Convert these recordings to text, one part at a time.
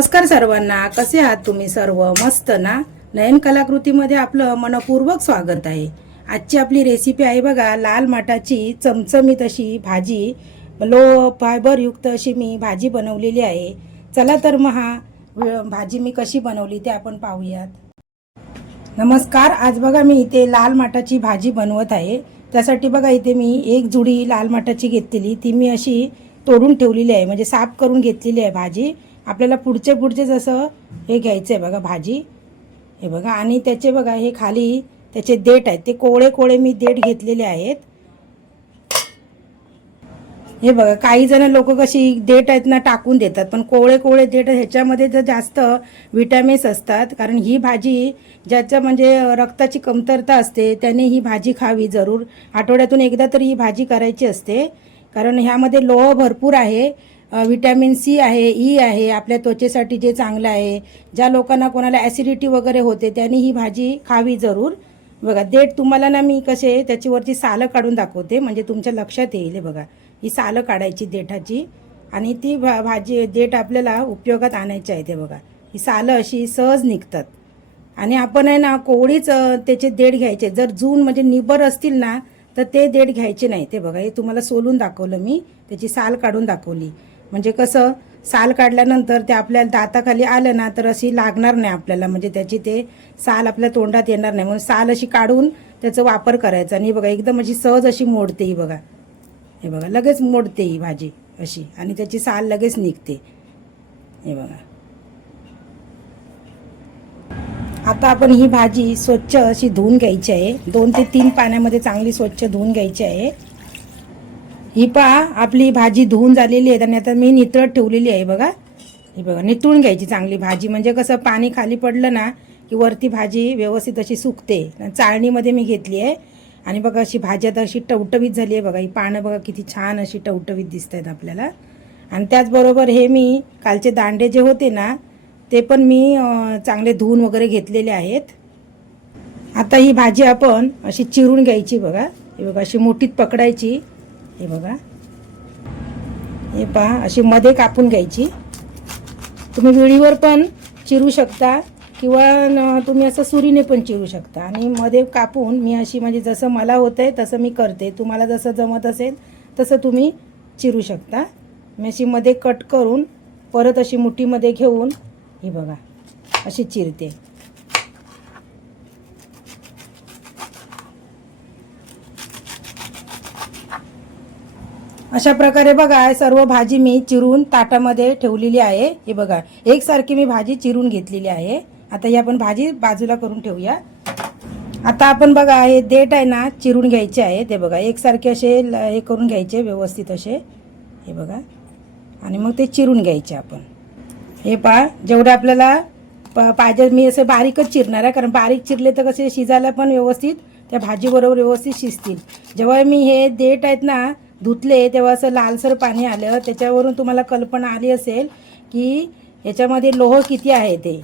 नमस्कार सर्वांना. कसे आहात तुम्ही सर्व? मस्त ना? नयन कलाकृतीमध्ये आपलं मनपूर्वक स्वागत आहे. आजची आपली रेसिपी आहे बघा लाल माठाची चमचमीत अशी भाजी. लो फायबरयुक्त अशी मी भाजी बनवलेली आहे. चला तर मग हा भाजी मी कशी बनवली ते आपण पाहूयात. नमस्कार. आज बघा मी इथे लाल माठाची भाजी बनवत आहे. त्यासाठी बघा इथे मी एक जुडी लाल माठाची घेतलेली. ती मी अशी तोडून ठेवलेली आहे. म्हणजे साफ करून घेतलेली आहे भाजी. आपल्याला पुढचे पुढचे जसं हे घ्यायचं आहे बघा भाजी. हे बघा आणि त्याचे बघा हे खाली त्याचे देठ आहेत. ते कोळे कोळे मी देठ घेतलेले आहेत. हे बघा काही जण लोक कशी देठ आहेत ना टाकून देतात. पण कोवळे कोवळे देठ ह्याच्यामध्ये जर जास्त विटॅमिन्स असतात. कारण ही भाजी ज्याच्या म्हणजे रक्ताची कमतरता असते त्याने ही भाजी खावी जरूर. आठवड्यातून एकदा तरी ही भाजी करायची असते. कारण ह्यामध्ये लोह भरपूर आहे. विटॅमिन सी आहे ई आहे आपल्या त्वचेसाठी जे चांगलं आहे ज्या लोकांना कोणाला ॲसिडिटी वगैरे होते त्यांनी ही भाजी खावी जरूर. बघा देठ तुम्हाला ना मी कसे त्याच्यावरची सालं काढून दाखवते म्हणजे तुमच्या लक्षात येईल बघा. ही सालं काढायची देठाची आणि ती भा भाजी देठ आपल्याला उपयोगात आणायची आहे ते बघा. ही सालं अशी सहज निघतात. आणि आपण आहे ना कोवळीच त्याचे देठ घ्यायचे. जर जून म्हणजे निबर असतील ना तर ते देठ घ्यायचे नाही. ते बघा हे तुम्हाला सोलून दाखवलं मी त्याची साल काढून दाखवली. म्हणजे कसं साल काढल्यानंतर ते आपल्याला दाताखाली आलं ना तर अशी लागणार नाही आपल्याला. म्हणजे त्याची ते साल आपल्या तोंडात येणार नाही. म्हणून साल अशी काढून त्याचा वापर करायचा. आणि बघा एकदम अशी सहज अशी मोडते ही बघा. हे बघा लगेच मोडते ही भाजी अशी. आणि त्याची साल लगेच निघते. हे बघा. आता आपण ही भाजी स्वच्छ अशी धुवून घ्यायची आहे. दोन ते तीन पाण्यामध्ये चांगली स्वच्छ धुवून घ्यायची आहे. ही पहा आपली भाजी धुवून झालेली आहे आणि आता मी नितळत ठेवलेली आहे बघा. ही बघा नितळून घ्यायची चांगली भाजी. म्हणजे कसं पाणी खाली पडलं ना की वरती भाजी व्यवस्थित अशी सुकते. चाळणीमध्ये मी घेतली आहे. आणि बघा अशी भाजी आता अशी टवटवीत झाली आहे बघा. ही पानं बघा किती छान अशी टवटवीत दिसत आहेत आपल्याला. आणि त्याचबरोबर हे मी कालचे दांडे जे होते ना ते पण मी चांगले धुवून वगैरे घेतलेले आहेत. आता ही भाजी आपण अशी चिरून घ्यायची बघा. हे बघा अशी मोठीत पकडायची. हे बघा. हे पहा अशी मध्ये कापून घ्यायची. तुम्ही विळीवर पण चिरू शकता किंवा न- तुम्ही असं सुरीने पण चिरू शकता. आणि मध्ये कापून मी अशी म्हणजे जसं मला होतं आहे तसं मी करते. तुम्हाला जसं जमत असेल तसं तुम्ही चिरू शकता. मी अशी मध्ये कट करून परत अशी मुठीमध्ये घेऊन ही बघा अशी चिरते. अशा प्रकारे बघा सर्व भाजी मी चिरून ताटामध्ये ठेवलेली आहे. हे बघा एकसारखी मी भाजी चिरून घेतलेली आहे. आता ही आपण भाजी बाजूला करून ठेवूया. आता आपण बघा हे देठ आहे ना चिरून घ्यायचे आहे. ते बघा एकसारखे असे ल- हे करून घ्यायचे व्यवस्थित असे. हे बघा. आणि मग ते चिरून घ्यायचे आपण. हे पहा जेवढे आपल्याला प पाहिजे मी असे बारीकच चिरणार आहे कारण बारीक चिरले तर कसे शिजायला पण व्यवस्थित त्या भाजीबरोबर व्यवस्थित शिजतील. जेव्हा मी हे देठ आहेत ना धुतले तेव्हा असं लालसर पाणी आलं. त्याच्यावरून तुम्हाला कल्पना आली असेल की याच्यामध्ये लोह किती आहे ते.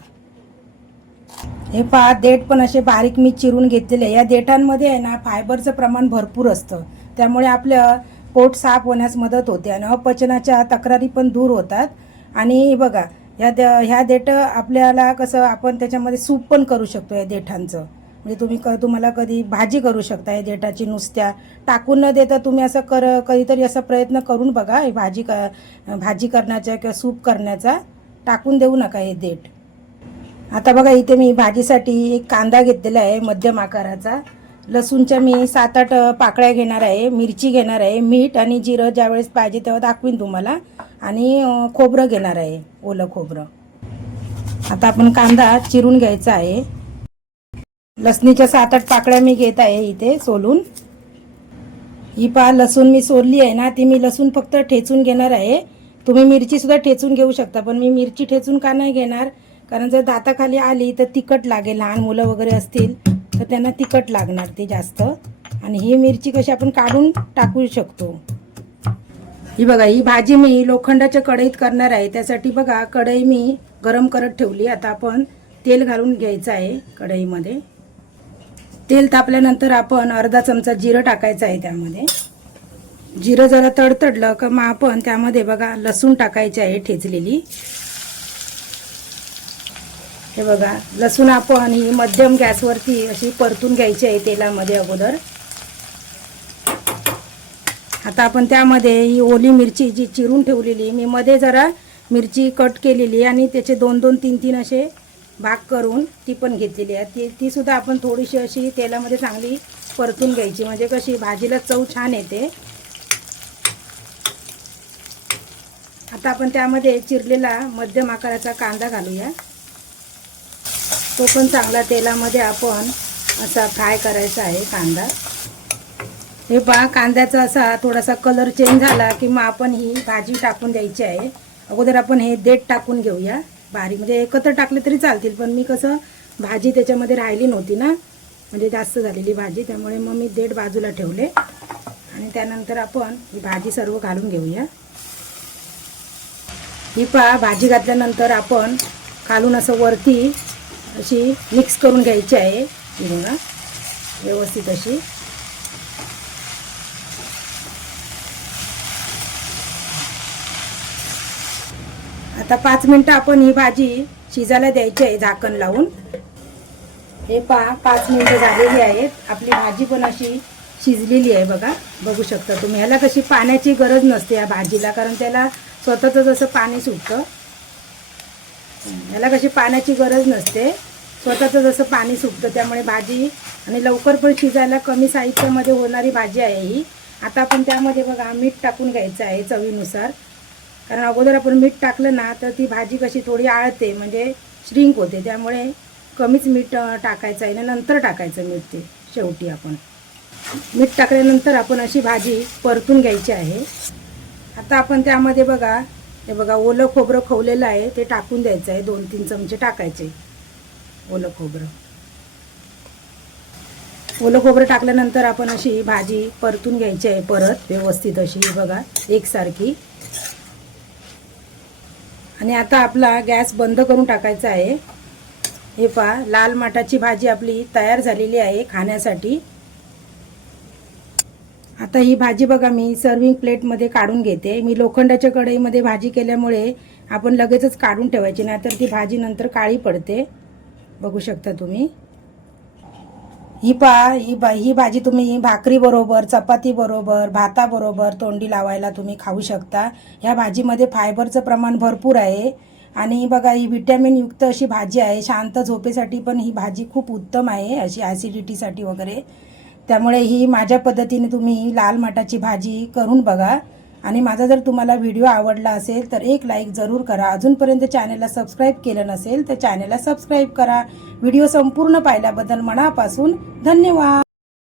हे पहा देठ पण असे बारीक मी चिरून घेतलेले. आहे. या देठांमध्ये आहे ना फायबरचं प्रमाण भरपूर असतं. त्यामुळे आपलं पोट साफ होण्यास मदत होते आणि अपचनाच्या तक्रारी पण दूर होतात. आणि बघा ह्या द ह्या देठ आपल्याला कसं आपण त्याच्यामध्ये सूप पण करू शकतो या देठांचं. म्हणजे तुम्ही क तुम्हाला कधी भाजी करू शकता देठाची नुसत्या. टाकून न देता तुम्ही असं कर कधीतरी असा प्रयत्न करून बघा भाजी क भाजी करण्याचा किंवा सूप करण्याचा. टाकून देऊ नका हे देठ. आता बघा इथे मी भाजीसाठी एक कांदा घेतलेला आहे मध्यम आकाराचा. लसूणच्या मी सात आठ पाकळ्या घेणार आहे मिरची घेणार आहे मीठ आणि जिरं ज्यावेळेस पाहिजे तेव्हा दाखवीन तुम्हाला. आणि खोबरं घेणार आहे ओलं खोबरं. आता आपण कांदा चिरून घ्यायचा आहे. लसणीच्या सात आठ पाकळ्या मी घेत आहे इथे सोलून. ही पहा लसूण मी सोलली आहे ना ती मी लसूण फक्त ठेचून घेणार आहे. तुम्ही मिरचीसुद्धा ठेचून घेऊ शकता पण मी मिरची ठेचून का नाही घेणार? कारण जर दाताखाली आली तर तिखट लागेल लहान मुलं वगैरे असतील तर त्यांना तिखट लागणार ते जास्त. आणि ही मिरची कशी आपण काढून टाकू शकतो. ही बघा ही भाजी मी लोखंडाच्या कढईत करणार आहे. त्यासाठी बघा कढई मी गरम करत ठेवली. आता आपण तेल घालून घ्यायचं आहे कढईमध्ये. तेल तापल्यानंतर आपण अर्धा चमचा जिरं टाकायचं आहे त्यामध्ये. जिरं जरा तडतडलं का मग आपण त्यामध्ये बघा लसूण टाकायची आहे ठेचलेली. हे बघा लसूण आपण ही मध्यम गॅसवरती अशी परतून घ्यायची आहे तेलामध्ये अगोदर. आता आपण त्यामध्ये ही ओली मिरची जी चिरून ठेवलेली मी मध्ये जरा मिरची कट केलेली आणि त्याचे दोन दोन तीन तीन असे भाग करून ती पण घेतलेली आहे. ती तीसुद्धा आपण थोडीशी अशी तेलामध्ये चांगली परतून घ्यायची. म्हणजे कशी भाजीला चव छान येते. आता आपण त्यामध्ये चिरलेला मध्यम आकाराचा कांदा घालूया. तो पण चांगला तेलामध्ये आपण असा फ्राय करायचा आहे कांदा. हे पहा कांद्याचा असा थोडासा कलर चेंज झाला की मग आपण ही भाजी टाकून द्यायची आहे. अगोदर आपण हे देठ टाकून घेऊया. बारीक म्हणजे एकत्र टाकले तरी चालतील पण मी कसं भाजी त्याच्यामध्ये राहिली नव्हती ना म्हणजे जास्त झालेली भाजी त्यामुळे मग मी देठ बाजूला ठेवले. आणि त्यानंतर आपण ही भाजी सर्व घालून घेऊया. ही पहा भाजी घातल्यानंतर आपण घालून असं वरती अशी मिक्स करून घ्यायची आहे. ही बघा व्यवस्थित अशी. आता पाच मिनटं आपण ही भाजी शिजायला द्यायची आहे झाकण लावून. हे पहा पाच मिनटं झालेली आहेत. आपली भाजी पण अशी शिजलेली आहे बघा. बघू शकता तुम्ही. ह्याला कशी पाण्याची गरज नसते या भाजीला कारण त्याला स्वतःच असं पाणी सुटतं. ह्याला कशी पाण्याची गरज नसते. स्वतःचं जसं पाणी सुटतं त्यामुळे भाजी आणि लवकर पण शिजायला कमी साहित्यामध्ये होणारी भाजी आहे ही. आता आपण त्यामध्ये बघा मीठ टाकून घ्यायचं आहे चवीनुसार. कारण अगोदर आपण मीठ टाकलं ना तर ती भाजी कशी थोडी आळते म्हणजे श्रिंक होते. त्यामुळे कमीच मीठ टाकायचं आहे. आणि नंतर टाकायचं मीठ ते शेवटी आपण. मीठ टाकल्यानंतर आपण अशी भाजी परतून घ्यायची आहे. आता आपण त्यामध्ये बघा हे बघा ओलं खोबरं खवलेलं आहे ते टाकून द्यायचं आहे. दोन तीन चमचे टाकायचे. ओलं खोबरं. ओलं खोबरं टाकल्यानंतर आपण अशी भाजी परतून घ्यायची आहे परत व्यवस्थित अशी बघा एकसारखी. आणि आता आपला गॅस बंद करून टाकायचा आहे. हे पहा लाल माठाची भाजी आपली तयार झालेली आहे खाण्यासाठी. आता ही भाजी बघा मी सर्विंग प्लेटमध्ये काढून घेते. मी लोखंडाच्या कढईमध्ये भाजी केल्यामुळे आपण लगेचच काढून ठेवायची नाहीतर ती भाजी नंतर काळी पडते. बघू शकता तुम्ही. ही पा ही बा ही भाजी तुम्ही भाकरी बरोबर चपाती बरोबर भाताबरोबर तोंडी लावायला तुम्ही खाऊ शकता. ह्या भाजीमध्ये फायबरचं प्रमाण भरपूर आहे. आणि बघा ही विटॅमिनयुक्त अशी भाजी आहे. शांत झोपेसाठी पण ही भाजी खूप उत्तम आहे अशी ॲसिडिटीसाठी वगैरे. त्यामुळे ही माझ्या पद्धतीने तुम्ही लाल मटाची भाजी करून बघा. आणि माझा जर तुम्हाला व्हिडिओ आवडला असेल तर एक लाईक जरूर करा. अजूनपर्यंत चॅनेलला सबस्क्राईब केलं नसेल तर चॅनेलला सबस्क्राईब करा. व्हिडिओ संपूर्ण पाहिल्याबद्दल मनापासून धन्यवाद.